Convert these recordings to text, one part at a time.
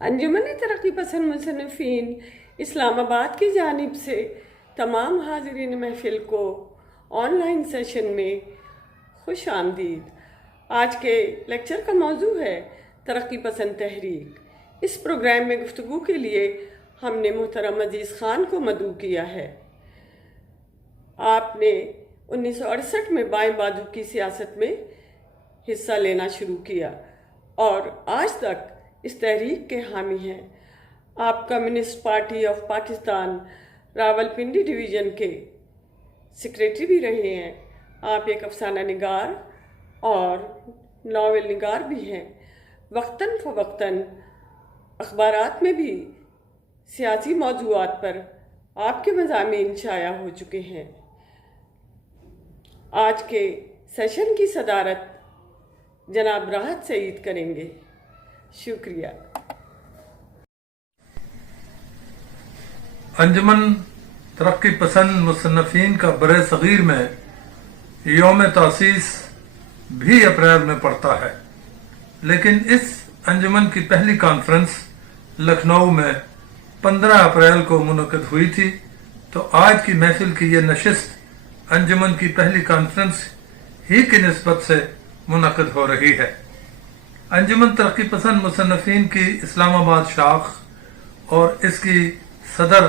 انجمن ترقی پسند مصنفین اسلام آباد کی جانب سے تمام حاضرین محفل کو آن لائن سیشن میں خوش آمدید۔ آج کے لیکچر کا موضوع ہے ترقی پسند تحریک۔ اس پروگرام میں گفتگو کے لیے ہم نے محترم عزیز خان کو مدعو کیا ہے۔ آپ نے 1968 میں بائیں بازو کی سیاست میں حصہ لینا شروع کیا اور آج تک اس تحریک کے حامی ہیں۔ آپ communist party of Pakistan Rawalpindi division کے سیکریٹری بھی رہے ہیں۔ آپ ایک افسانہ نگار اور ناول نگار بھی ہیں۔ وقتاً فوقتاً اخبارات میں بھی سیاسی موضوعات پر آپ کے مضامین شائع ہو چکے ہیں۔ آج کے سیشن کی صدارت جناب راحت سعید کریں گے۔ شکریہ۔ انجمن ترقی پسند مصنفین کا برِ صغیر میں یوم تاسیس بھی اپریل میں پڑتا ہے، لیکن اس انجمن کی پہلی کانفرنس لکھنؤ میں 15 اپریل کو منعقد ہوئی تھی، تو آج کی محفل کی یہ نشست انجمن کی پہلی کانفرنس ہی کی نسبت سے منعقد ہو رہی ہے۔ انجمن ترقی پسند مصنفین کی اسلام آباد شاخ اور اس کی صدر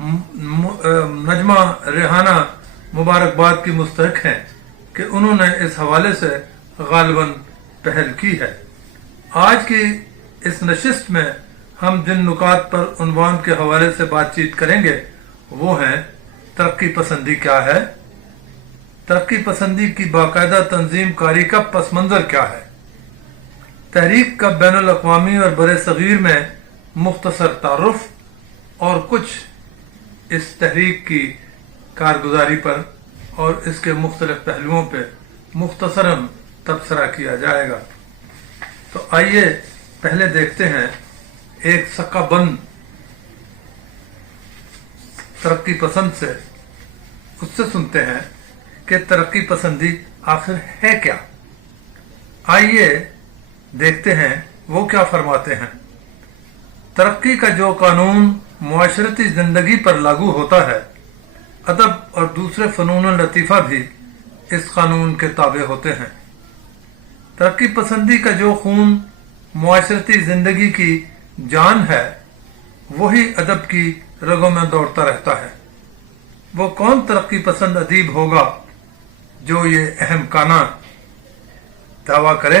نجمہ ریحانہ مبارکباد کی مستحق ہیں کہ انہوں نے اس حوالے سے غالباً پہل کی ہے۔ آج کی اس نشست میں ہم جن نکات پر عنوان کے حوالے سے بات چیت کریں گے وہ ہیں ترقی پسندی کیا ہے، ترقی پسندی کی باقاعدہ تنظیم کاری کا پس منظر کیا ہے، تحریک کا بین الاقوامی اور برِ صغیر میں مختصر تعارف، اور کچھ اس تحریک کی کارگزاری پر اور اس کے مختلف پہلوؤں پہ مختصراً تبصرہ کیا جائے گا۔ تو آئیے پہلے دیکھتے ہیں ایک سکہ بند ترقی پسند سے، اس سے سنتے ہیں کہ ترقی پسندی آخر ہے کیا۔ آئیے دیکھتے ہیں وہ کیا فرماتے ہیں۔ ترقی کا جو قانون معاشرتی زندگی پر لاگو ہوتا ہے، ادب اور دوسرے فنون لطیفہ بھی اس قانون کے تابع ہوتے ہیں۔ ترقی پسندی کا جو خون معاشرتی زندگی کی جان ہے، وہی ادب کی رگوں میں دوڑتا رہتا ہے۔ وہ کون ترقی پسند ادیب ہوگا جو یہ اہم کانہ دعویٰ کرے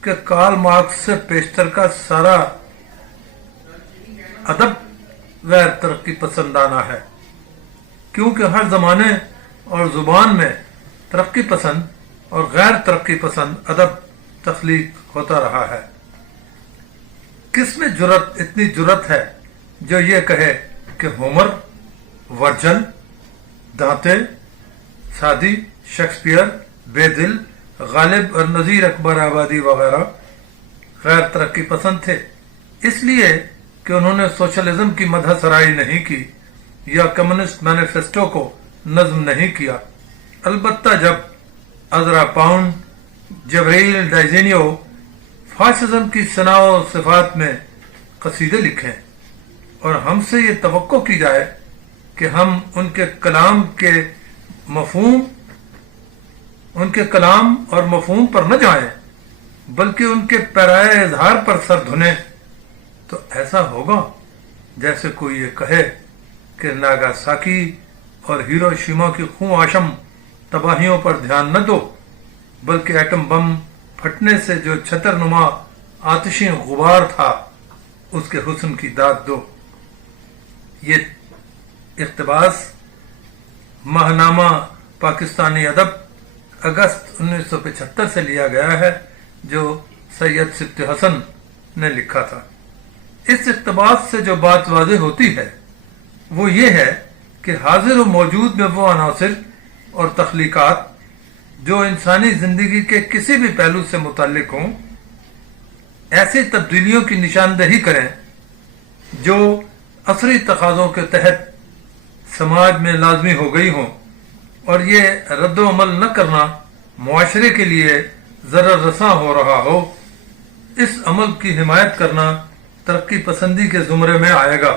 کہ کارل مارکس سے پیشتر کا سارا ادب غیر ترقی پسندانہ ہے، کیونکہ ہر زمانے اور زبان میں ترقی پسند اور غیر ترقی پسند ادب تخلیق ہوتا رہا ہے۔ کس میں اتنی جرت ہے جو یہ کہے کہ ہومر، ورجل، دانتے، سعدی، شیکسپیئر، بے دل، غالب اور نذیر اکبر آبادی وغیرہ غیر ترقی پسند تھے اس لیے کہ انہوں نے سوشلزم کی مدح سرائی نہیں کی یا کمیونسٹ مینیفیسٹو کو نظم نہیں کیا۔ البتہ جب عذرا پاؤنڈ، جبرائیل ڈائزینیو فاشزم کی ثنا و صفات میں قصیدے لکھیں اور ہم سے یہ توقع کی جائے کہ ہم ان کے کلام اور مفہوم پر نہ جائیں بلکہ ان کے پیرائے اظہار پر سر دھنیں، تو ایسا ہوگا جیسے کوئی یہ کہے کہ ناگاساکی اور ہیروشیما کی خوں آشم تباہیوں پر دھیان نہ دو بلکہ ایٹم بم پھٹنے سے جو چھتر نما آتشی غبار تھا اس کے حسن کی داد دو۔ یہ اقتباس ماہنامہ پاکستانی ادب اگست 1975 سے لیا گیا ہے جو سید سبت حسن نے لکھا تھا۔ اس اقتباس سے جو بات واضح ہوتی ہے وہ یہ ہے کہ حاضر و موجود میں وہ عناصر اور تخلیقات جو انسانی زندگی کے کسی بھی پہلو سے متعلق ہوں ایسی تبدیلیوں کی نشاندہی کریں جو عصری تقاضوں کے تحت سماج میں لازمی ہو گئی ہوں، اور یہ رد و عمل نہ کرنا معاشرے کے لیے ضرر رساں ہو رہا ہو، اس عمل کی حمایت کرنا ترقی پسندی کے زمرے میں آئے گا،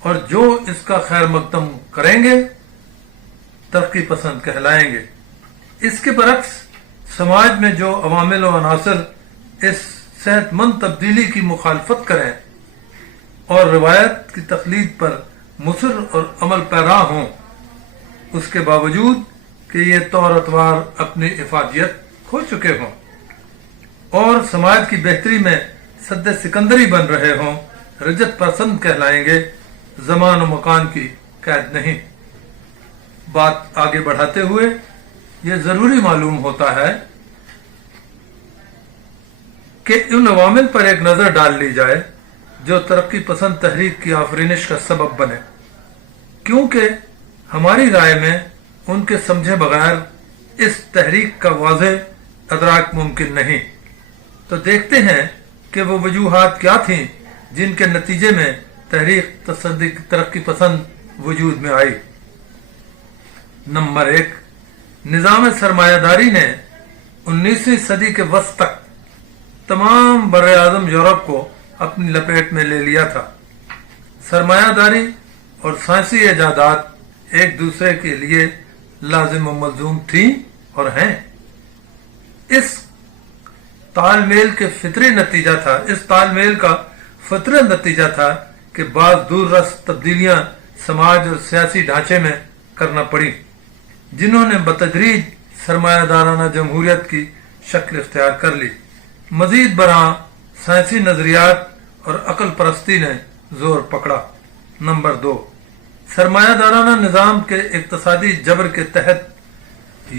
اور جو اس کا خیر مقدم کریں گے ترقی پسند کہلائیں گے۔ اس کے برعکس سماج میں جو عوامل و عناصر اس صحت مند تبدیلی کی مخالفت کریں اور روایت کی تقلید پر مصر اور عمل پیرا ہوں، اس کے باوجود کہ یہ طور اتوار اپنی افادیت کھو چکے ہوں اور سماج کی بہتری میں سد سکندری بن رہے ہوں، رجت پسند کہلائیں گے، زمان و مکان کی قید نہیں۔ بات آگے بڑھاتے ہوئے یہ ضروری معلوم ہوتا ہے کہ ان عوامل پر ایک نظر ڈال لی جائے جو ترقی پسند تحریک کی آفرینش کا سبب بنے، کیونکہ ہماری رائے میں ان کے سمجھے بغیر اس تحریک کا واضح ادراک ممکن نہیں۔ تو دیکھتے ہیں کہ وہ وجوہات کیا تھیں جن کے نتیجے میں تحریک ترقی پسند وجود میں آئی۔ نمبر 1، نظام سرمایہ داری نے 19ویں صدی کے وسط تک تمام بر اعظم یورپ کو اپنی لپیٹ میں لے لیا تھا۔ سرمایہ داری اور سائنسی ایجادات ایک دوسرے کے لیے لازم و ملزوم تھیں اور ہیں۔ اس تال میل کا فطری نتیجہ تھا کہ بعض دور رس تبدیلیاں سماج اور سیاسی ڈھانچے میں کرنا پڑی، جنہوں نے بتدریج سرمایہ دارانہ جمہوریت کی شکل اختیار کر لی۔ مزید برآں سائنسی نظریات اور عقل پرستی نے زور پکڑا۔ نمبر 2، سرمایہ دارانہ نظام کے اقتصادی جبر کے تحت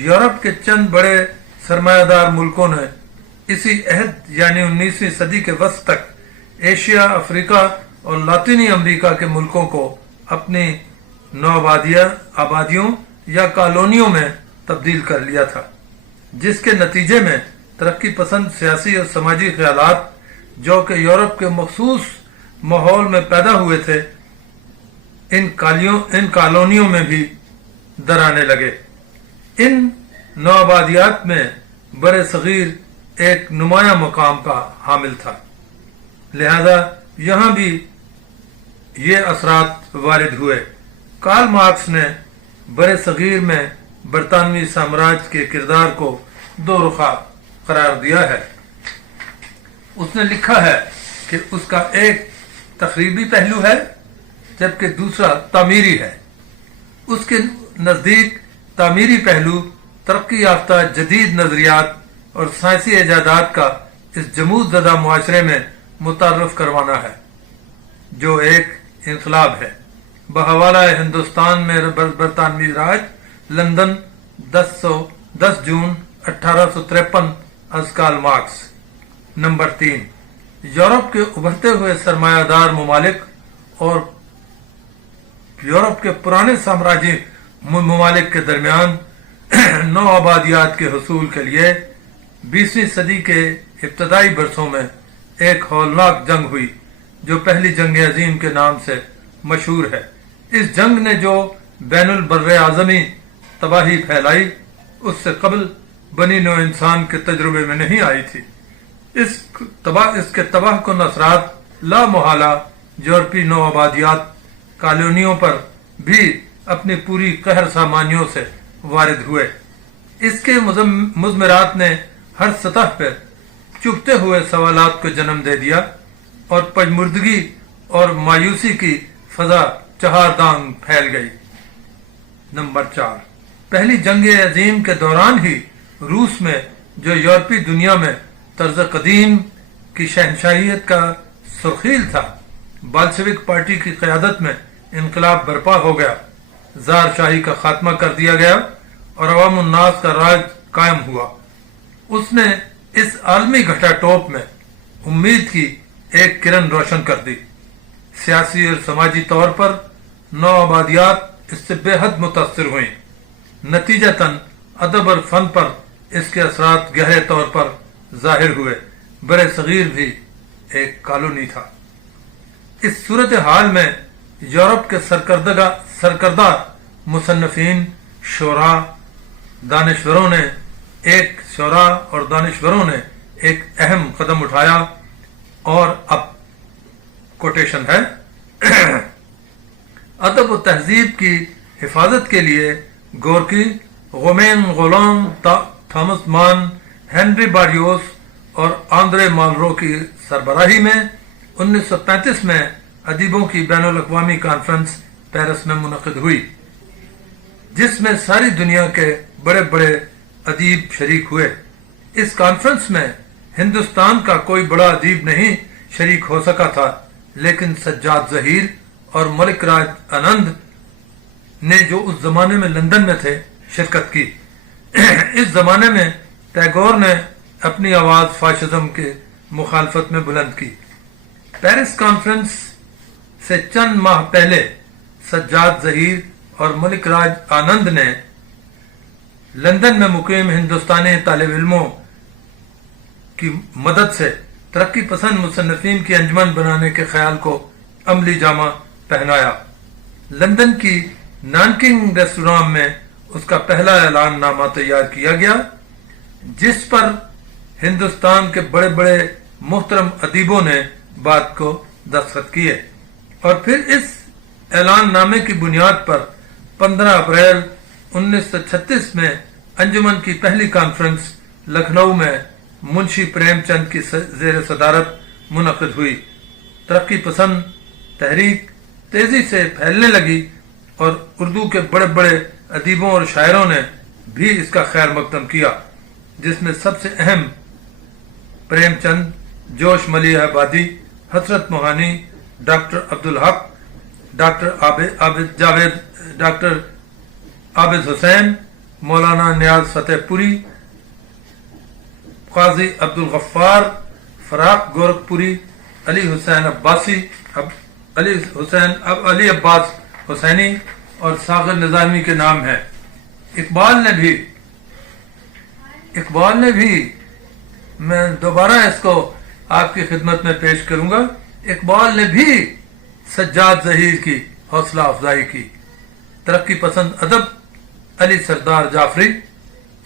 یورپ کے چند بڑے سرمایہ دار ملکوں نے اسی عہد یعنی 19ویں صدی کے وسط تک ایشیا، افریقہ اور لاطینی امریکہ کے ملکوں کو اپنی آبادیوں یا کالونیوں میں تبدیل کر لیا تھا، جس کے نتیجے میں ترقی پسند سیاسی اور سماجی خیالات جو کہ یورپ کے مخصوص ماحول میں پیدا ہوئے تھے ان کالونیوں میں بھی درانے لگے۔ ان نوآبادیات میں بر صغیر ایک نمایاں مقام کا حامل تھا، لہذا یہاں بھی یہ اثرات وارد ہوئے۔ کارل مارکس نے بر صغیر میں برطانوی سامراج کے کردار کو دو رخا قرار دیا ہے۔ اس نے لکھا ہے کہ اس کا ایک تخریبی پہلو ہے جبکہ دوسرا تعمیری ہے۔ اس کے نزدیک تعمیری پہلو ترقی یافتہ جدید نظریات اور سائنسی ایجادات کا اس جمود زدہ معاشرے میں متعارف کروانا ہے جو ایک انقلاب ہے۔ بحوالہ ہندوستان میں برطانوی راج، لندن، 10 جون 1853 از کارل مارکس۔ نمبر 3، یورپ کے ابھرتے ہوئے سرمایہ دار ممالک اور یورپ کے پرانے سامراجی ممالک کے درمیان نو آبادیات کے حصول کے لیے 20ویں صدی کے ابتدائی برسوں میں ایک ہولناک جنگ ہوئی جو پہلی جنگ عظیم کے نام سے مشہور ہے۔ اس جنگ نے جو بین البر اعظمی تباہی پھیلائی اس سے قبل بنی نوع انسان کے تجربے میں نہیں آئی تھی۔ اس کے تباہ کن اثرات لا محالہ یورپی نو آبادیات کالونیوں پر بھی اپنی پوری قہر سامانیوں سے وارد ہوئے۔ اس کے مضمرات نے ہر سطح پر چبھتے ہوئے سوالات کو جنم دے دیا اور پژمردگی اور مایوسی کی فضا چہاردانگ پھیل گئی۔ نمبر 4، پہلی جنگ عظیم کے دوران ہی روس میں جو یورپی دنیا میں طرز قدیم کی شہنشاہیت کا سرخیل تھا، بالشوک پارٹی کی قیادت میں انقلاب برپا ہو گیا، زار شاہی کا خاتمہ کر دیا گیا اور عوام الناس کا راج قائم ہوا۔ اس نے اس عالمی گھٹا ٹوپ میں امید کی ایک کرن روشن کر دی۔ سیاسی اور سماجی طور پر نو آبادیات اس سے بے حد متاثر ہوئیں، نتیجتاً ادب اور فن پر اس کے اثرات گہرے طور پر ظاہر ہوئے۔ بر صغیر بھی ایک کالونی تھا۔ اس صورتحال میں یورپ کے سرکردہ مصنفین، شعراء اور دانشوروں نے ایک اہم قدم اٹھایا اور اب کوٹیشن ہے، ادب و تہذیب کی حفاظت کے لیے گورکی، غومین غولام، تھامس مان، ہنری باریوس اور آندرے مالرو کی سربراہی میں 1935 میں ادیبوں کی بین الاقوامی کانفرنس پیرس میں منعقد ہوئی، جس میں ساری دنیا کے بڑے بڑے ادیب شریک ہوئے۔ اس کانفرنس میں ہندوستان کا کوئی بڑا ادیب نہیں شریک ہو سکا تھا، لیکن سجاد ظہیر اور ملک راج آنند نے، جو اس زمانے میں لندن میں تھے، شرکت کی۔ اس زمانے میں ٹیگور نے اپنی آواز فاشزم کے مخالفت میں بلند کی۔ پیرس کانفرنس سے چند ماہ پہلے سجاد ظہیر اور ملک راج آنند نے لندن میں مقیم ہندوستانی طالب علموں کی مدد سے ترقی پسند مصنفین کی انجمن بنانے کے خیال کو عملی جامہ پہنایا۔ لندن کی نانکنگ ریسٹوران میں اس کا پہلا اعلان نامہ تیار کیا گیا، جس پر ہندوستان کے بڑے بڑے محترم ادیبوں نے بات کو دستخط کیے، اور پھر اس اعلان نامے کی بنیاد پر 15 اپریل 1936 میں انجمن کی پہلی کانفرنس لکھنؤ میں منشی پریم چند کی زیر صدارت منعقد ہوئی۔ ترقی پسند تحریک تیزی سے پھیلنے لگی اور اردو کے بڑے بڑے ادیبوں اور شاعروں نے بھی اس کا خیر مقدم کیا، جس میں سب سے اہم پریم چند، جوش ملیح آبادی، حسرت موہانی، ڈاکٹر عبدالحق، ڈاکٹر عابد حسین، مولانا نیاز فتح پوری، قاضی عبدالغفار، فراق گورکھپوری، علی عباس حسینی اور ساغر نظامی کے نام ہیں۔ اقبال نے بھی میں دوبارہ اس کو آپ کی خدمت میں پیش کروں گا، اقبال نے بھی سجاد ظہیر کی حوصلہ افزائی کی۔ ترقی پسند ادب، علی سردار جعفری،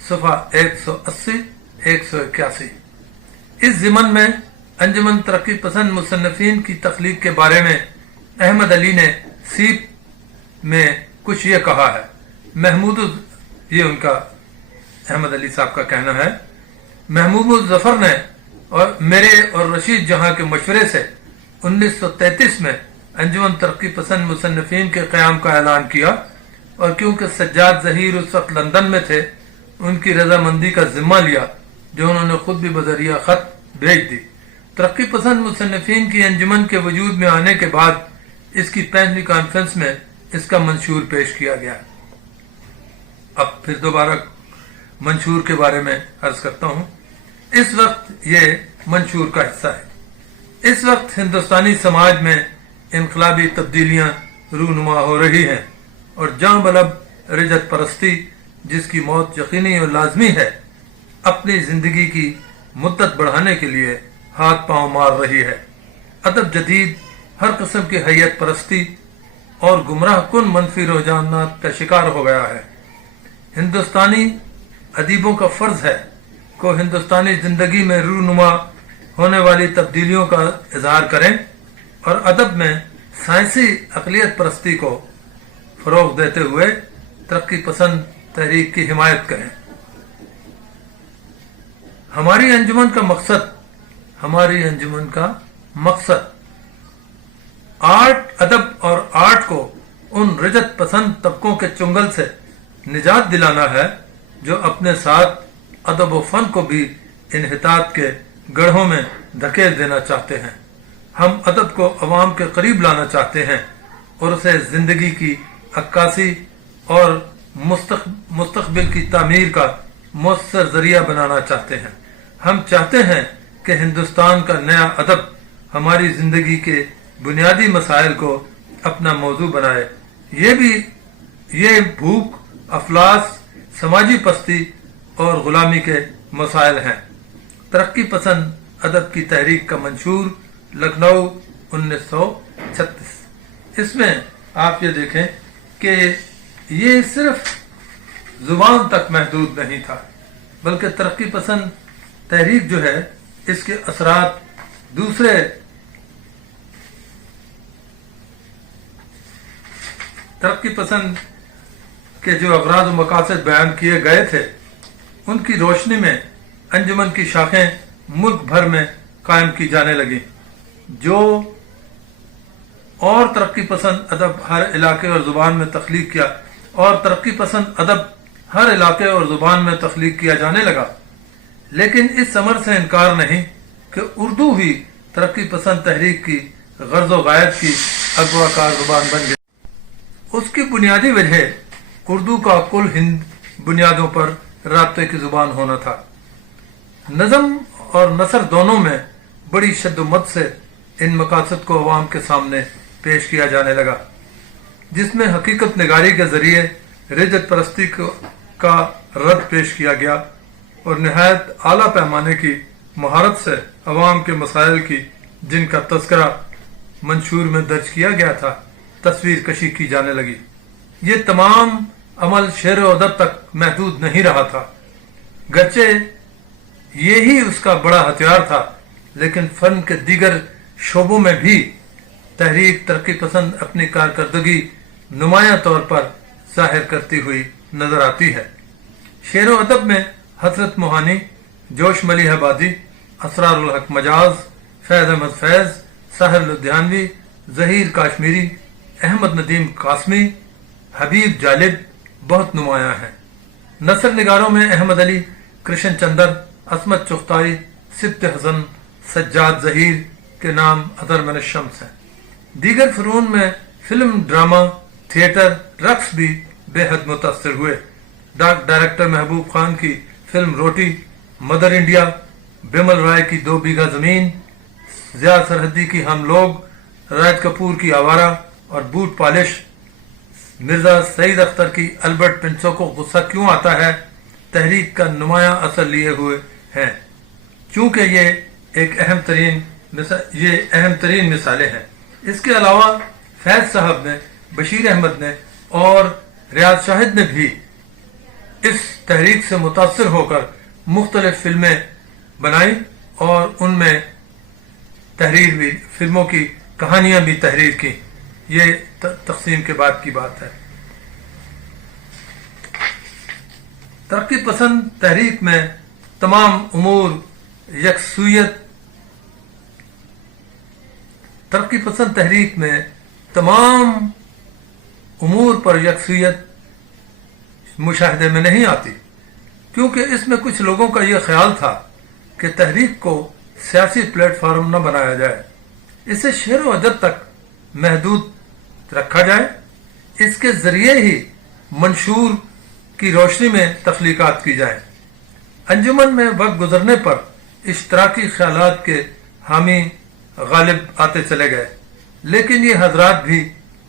صفحہ 180-181۔ اس ضمن میں انجمن ترقی پسند مصنفین کی تخلیق کے بارے میں احمد علی نے سیپ میں کچھ یہ کہا ہے۔ یہ ان کا احمد علی صاحب کا کہنا ہے، محمود الظفر نے اور میرے اور رشید جہاں کے مشورے سے 1933 میں انجمن ترقی پسند مصنفین کے قیام کا اعلان کیا، اور کیونکہ سجاد ظہیر اس وقت لندن میں تھے، ان کی رضامندی کا ذمہ لیا، جو انہوں نے خود بھی بذریعہ خط بھیج دی۔ ترقی پسند مصنفین کی انجمن کے وجود میں آنے کے بعد اس کی 5ویں کانفرنس میں اس کا منشور پیش کیا گیا۔ اب پھر دوبارہ منشور کے بارے میں عرض کرتا ہوں۔ اس وقت یہ منشور کا حصہ ہے۔ اس وقت ہندوستانی سماج میں انقلابی تبدیلیاں رونما ہو رہی ہیں، اور جاں بلب رجت پرستی، جس کی موت یقینی اور لازمی ہے، اپنی زندگی کی مدت بڑھانے کے لیے ہاتھ پاؤں مار رہی ہے۔ ادب جدید ہر قسم کی حیت پرستی اور گمراہ کن منفی رجحانات کا شکار ہو گیا ہے۔ ہندوستانی ادیبوں کا فرض ہے کہ ہندوستانی زندگی میں رونما ہونے والی تبدیلیوں کا اظہار کریں اور ادب میں سائنسی اقلیت پرستی کو فروغ دیتے ہوئے ترقی پسند تحریک کی حمایت کریں۔ ہماری انجمن کا مقصد ادب اور آرٹ کو ان رجت پسند طبقوں کے چنگل سے نجات دلانا ہے، جو اپنے ساتھ ادب و فن کو بھی انحطاط کے گڑھوں میں دھکیل دینا چاہتے ہیں۔ ہم ادب کو عوام کے قریب لانا چاہتے ہیں اور اسے زندگی کی عکاسی اور مستقبل کی تعمیر کا مؤثر ذریعہ بنانا چاہتے ہیں۔ ہم چاہتے ہیں کہ ہندوستان کا نیا ادب ہماری زندگی کے بنیادی مسائل کو اپنا موضوع بنائے۔ یہ بھوک، افلاس، سماجی پستی اور غلامی کے مسائل ہیں۔ ترقی پسند ادب کی تحریک کا منشور، لکھنؤ 1936۔ اس میں آپ یہ دیکھیں کہ یہ صرف زبان تک محدود نہیں تھا، بلکہ ترقی پسند تحریک جو ہے، اس کے اثرات دوسرے ترقی پسند کے جو اغراض و مقاصد بیان کیے گئے تھے ان کی روشنی میں انجمن کی شاخیں ملک بھر میں قائم کی جانے لگیں، جو اور ترقی پسند ادب ہر علاقے اور زبان میں تخلیق کیا اور ترقی پسند ادب ہر علاقے اور زبان میں تخلیق کیا جانے لگا۔ لیکن اس امر سے انکار نہیں کہ اردو ہی ترقی پسند تحریک کی غرض و غایت کی اغوا کار زبان بن گئی۔ اس کی بنیادی وجہ اردو کا کل ہند بنیادوں پر رابطے کی زبان ہونا تھا۔ نظم اور نثر دونوں میں بڑی شد و مد سے ان مقاصد کو عوام کے سامنے پیش کیا جانے لگا، جس میں حقیقت نگاری کے ذریعے رجت پرستی کا رد پیش کیا گیا اور نہایت اعلیٰ پیمانے کی مہارت سے عوام کے مسائل کی جن کا تذکرہ منشور میں درج کیا گیا تھا تصویر کشی کی جانے لگی۔ یہ تمام عمل شعر و ادب تک محدود نہیں رہا تھا، گرچہ یہی اس کا بڑا ہتھیار تھا، لیکن فن کے دیگر شعبوں میں بھی تحریک ترقی پسند اپنی کارکردگی نمایاں طور پر ظاہر کرتی ہوئی نظر آتی ہے۔ شعر و ادب میں حضرت موہانی، جوش ملیح آبادی، اسرار الحق مجاز، فیض احمد فیض، ساحر لدھیانوی، ظہیر کاشمیری، احمد ندیم قاسمی، حبیب جالب بہت نمایاں ہیں۔ نثر نگاروں میں احمد علی، کرشن چندر، عصمت چغتائی، سبت حسن، سجاد ظہیر کے نام اثر من الشمس ہیں۔ دیگر فنون میں فلم، ڈرامہ، تھیٹر، رقص بھی بے حد متاثر ہوئے۔ ڈائریکٹر محبوب خان کی فلم روٹی، مدر انڈیا، بیمل رائے کی 2 بیگھہ زمین، ضیاء سرحدی کی ہم لوگ، راج کپور کی آوارہ اور بوٹ پالش، مرزا سعید اختر کی البرٹ پنسو کو غصہ کیوں آتا ہے تحریک کا نمایاں اثر لیے ہوئے ہیں، چونکہ یہ اہم ترین مثالیں ہیں۔ اس کے علاوہ فیض صاحب نے، بشیر احمد نے اور ریاض شاہد نے بھی اس تحریک سے متاثر ہو کر مختلف فلمیں بنائی اور ان میں تحریر بھی، فلموں کی کہانیاں بھی تحریر کی۔ یہ تقسیم کے بعد کی بات ہے۔ ترقی پسند تحریک میں تمام امور یکسویت ترقی پسند تحریک میں تمام امور پر یکسویت مشاہدے میں نہیں آتی، کیونکہ اس میں کچھ لوگوں کا یہ خیال تھا کہ تحریک کو سیاسی پلیٹ فارم نہ بنایا جائے، اسے شعر و ادب تک محدود رکھا جائے، اس کے ذریعے ہی منشور کی روشنی میں تخلیقات کی جائیں۔ انجمن میں وقت گزرنے پر اشتراکی خیالات کے حامی غالب آتے چلے گئے، لیکن یہ حضرات بھی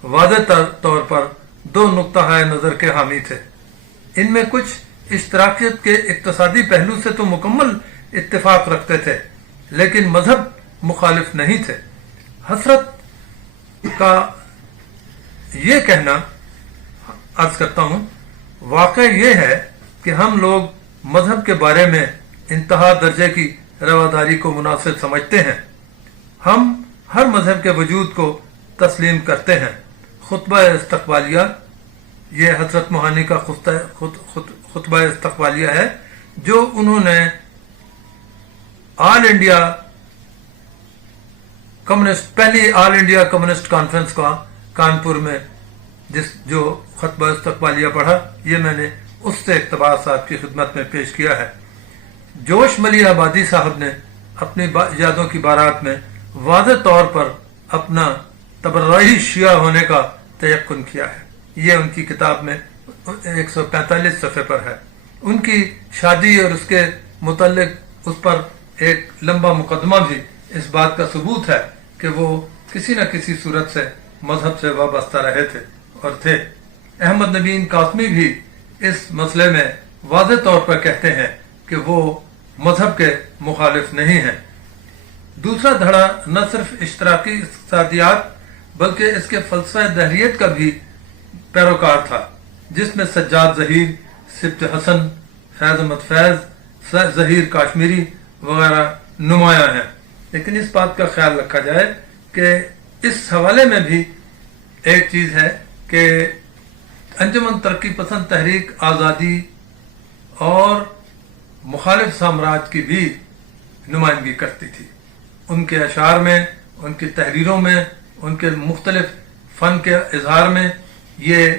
واضح طور پر 2 نقطہ نظر کے حامی تھے۔ ان میں کچھ اشتراکیت کے اقتصادی پہلو سے تو مکمل اتفاق رکھتے تھے، لیکن مذہب مخالف نہیں تھے۔ حسرت کا یہ کہنا عرض کرتا ہوں، واقع یہ ہے کہ ہم لوگ مذہب کے بارے میں انتہا درجے کی رواداری کو مناسب سمجھتے ہیں۔ ہم ہر مذہب کے وجود کو تسلیم کرتے ہیں۔ خطبہ استقبالیہ، یہ حضرت موہانی کا خطبہ استقبالیہ ہے جو انہوں نے پہلی آل انڈیا کمیونسٹ کانفرنس کا کانپور میں جو خطبہ استقبالیہ پڑھا، یہ میں نے اس سے اقتباس آپ کی خدمت میں پیش کیا ہے۔ جوش ملیح آبادی صاحب نے اپنی یادوں کی بارات میں واضح طور پر اپنا تبرعی شیعہ ہونے کا تیقن کیا ہے۔ یہ ان کی کتاب میں 145 صفحے پر ہے۔ ان کی شادی اور اس کے متعلق اس پر ایک لمبا مقدمہ بھی اس بات کا ثبوت ہے کہ وہ کسی نہ کسی صورت سے مذہب سے وابستہ رہے تھے اور تھے۔ احمد ندیم قاسمی بھی اس مسئلے میں واضح طور پر کہتے ہیں کہ وہ مذہب کے مخالف نہیں ہیں۔ دوسرا دھڑا نہ صرف اشتراکی اقتصادیات بلکہ اس کے فلسفہ دہریت کا بھی پیروکار تھا، جس میں سجاد ظہیر، سبت حسن، فیض احمد فیض، ظہیر کاشمیری وغیرہ نمایاں ہیں۔ لیکن اس بات کا خیال رکھا جائے کہ اس حوالے میں بھی ایک چیز ہے کہ انجمن ترقی پسند تحریک آزادی اور مخالف سامراج کی بھی نمائندگی کرتی تھی. ان کے اشعار میں، ان کی تحریروں میں، ان کے مختلف فن کے اظہار میں یہ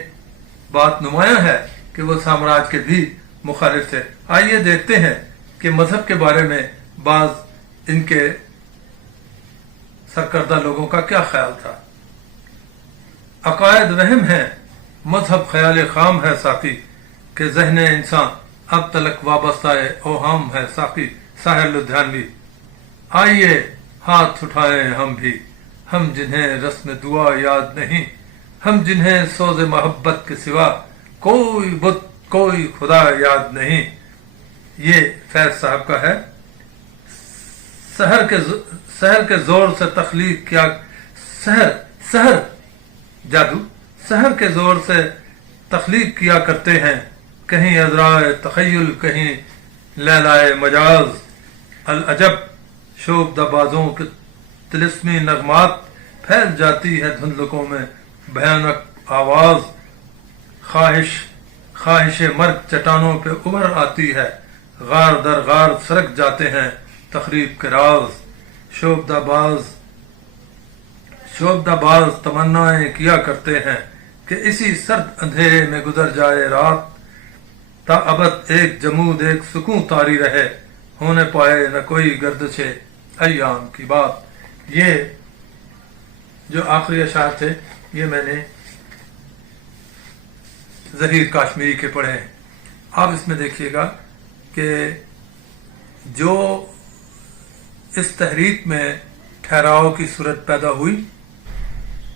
بات نمایاں ہے کہ وہ سامراج کے بھی مخالف تھے. آئیے دیکھتے ہیں کہ مذہب کے بارے میں بعض ان کے سرکردہ لوگوں کا کیا خیال تھا. عقائد وہم ہے، مذہب خیال خام ہے ساقی، کہ ذہن انسان اب تلک وابستہ اوہام ہے ساقی. ساحر لدھیانوی. آئیے ہاتھ اٹھائیں ہم بھی، ہم جنہیں رسم دعا یاد نہیں، ہم جنہیں سوز محبت کے سوا کوئی بت کوئی خدا یاد نہیں. یہ فیض صاحب کا ہے. سحر کے زور سے تخلیق کیا، سحر جادو سحر کے زور سے تخلیق کیا کرتے ہیں، کہیں ازرائے تخیل کہیں لیلائے مجاز. العجب شوبدہ بازوں کے طلسمی نغمات، پھیل جاتی ہے دھندلکوں میں بھیانک آواز. خواہش مرگ چٹانوں پہ ابھر آتی ہے، غار در غار سرک جاتے ہیں تخریب کے راز. شوبدہ باز تمنائیں کیا کرتے ہیں کہ اسی سرد اندھیرے میں گزر جائے رات، تا ابد ایک جمود ایک سکون طاری رہے، ہونے پائے نہ کوئی گردش ایام کی بات. یہ جو آخری اشعار تھے یہ میں نے ظہیر کاشمیری کے پڑھے ہیں. آپ اس میں دیکھیے گا کہ جو اس تحریک میں ٹھہراؤ کی صورت پیدا ہوئی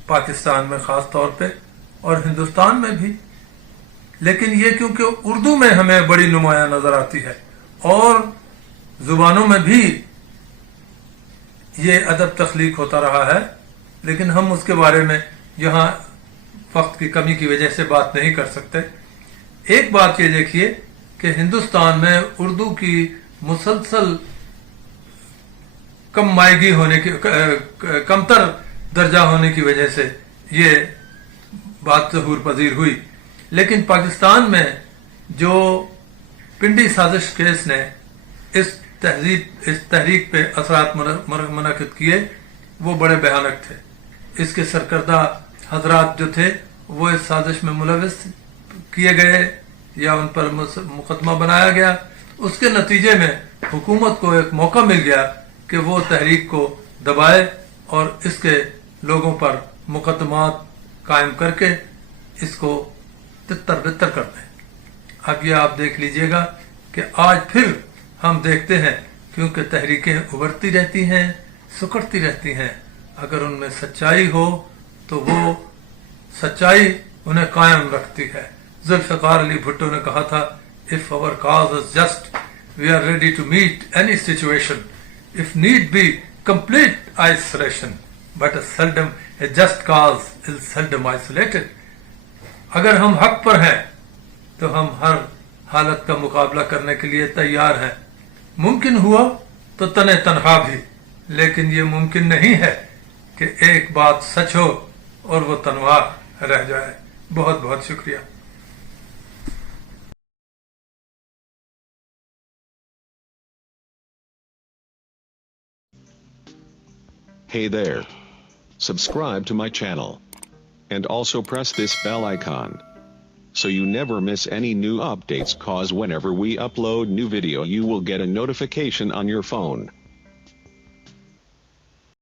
پاکستان میں خاص طور پہ اور ہندوستان میں بھی، لیکن یہ کیونکہ اردو میں ہمیں بڑی نمایاں نظر آتی ہے اور زبانوں میں بھی یہ ادب تخلیق ہوتا رہا ہے، لیکن ہم اس کے بارے میں یہاں وقت کی کمی کی وجہ سے بات نہیں کر سکتے. ایک بات یہ دیکھیے کہ ہندوستان میں اردو کی مسلسل کم مائگی ہونے کی، کمتر درجہ ہونے کی وجہ سے یہ بات ظہور پذیر ہوئی. لیکن پاکستان میں جو پنڈی سازش کیس نے اس تحریک پہ اثرات منعقد کیے وہ بڑے بھیانک تھے. اس کے سرکردہ حضرات جو تھے وہ اس سازش میں ملوث کیے گئے یا ان پر مقدمہ بنایا گیا. اس کے نتیجے میں حکومت کو ایک موقع مل گیا کہ وہ تحریک کو دبائے اور اس کے لوگوں پر مقدمات قائم کر کے اس کو تتر بتر کر دیں. اب یہ آپ دیکھ لیجئے گا کہ آج پھر ہم دیکھتے ہیں کیونکہ تحریکیں ابھرتی رہتی ہیں، سکڑتی رہتی ہیں. اگر ان میں سچائی ہو تو وہ سچائی انہیں قائم رکھتی ہے. ذوالفقار علی بھٹو نے کہا تھا if our cause is just we are ready to meet any situation if need be complete isolation but a just cause is seldom isolated. اگر ہم حق پر ہیں تو ہم ہر حالت کا مقابلہ کرنے کے لیے تیار ہیں. ممکن ہوا تو تنہا بھی، لیکن یہ ممکن نہیں ہے کہ ایک بات سچ ہو اور وہ تنہا رہ جائے. بہت بہت شکریہ. Hey there. Subscribe to my channel. And also press this bell icon. So you never miss any new updates, cause whenever we upload new video you will get a notification on your phone.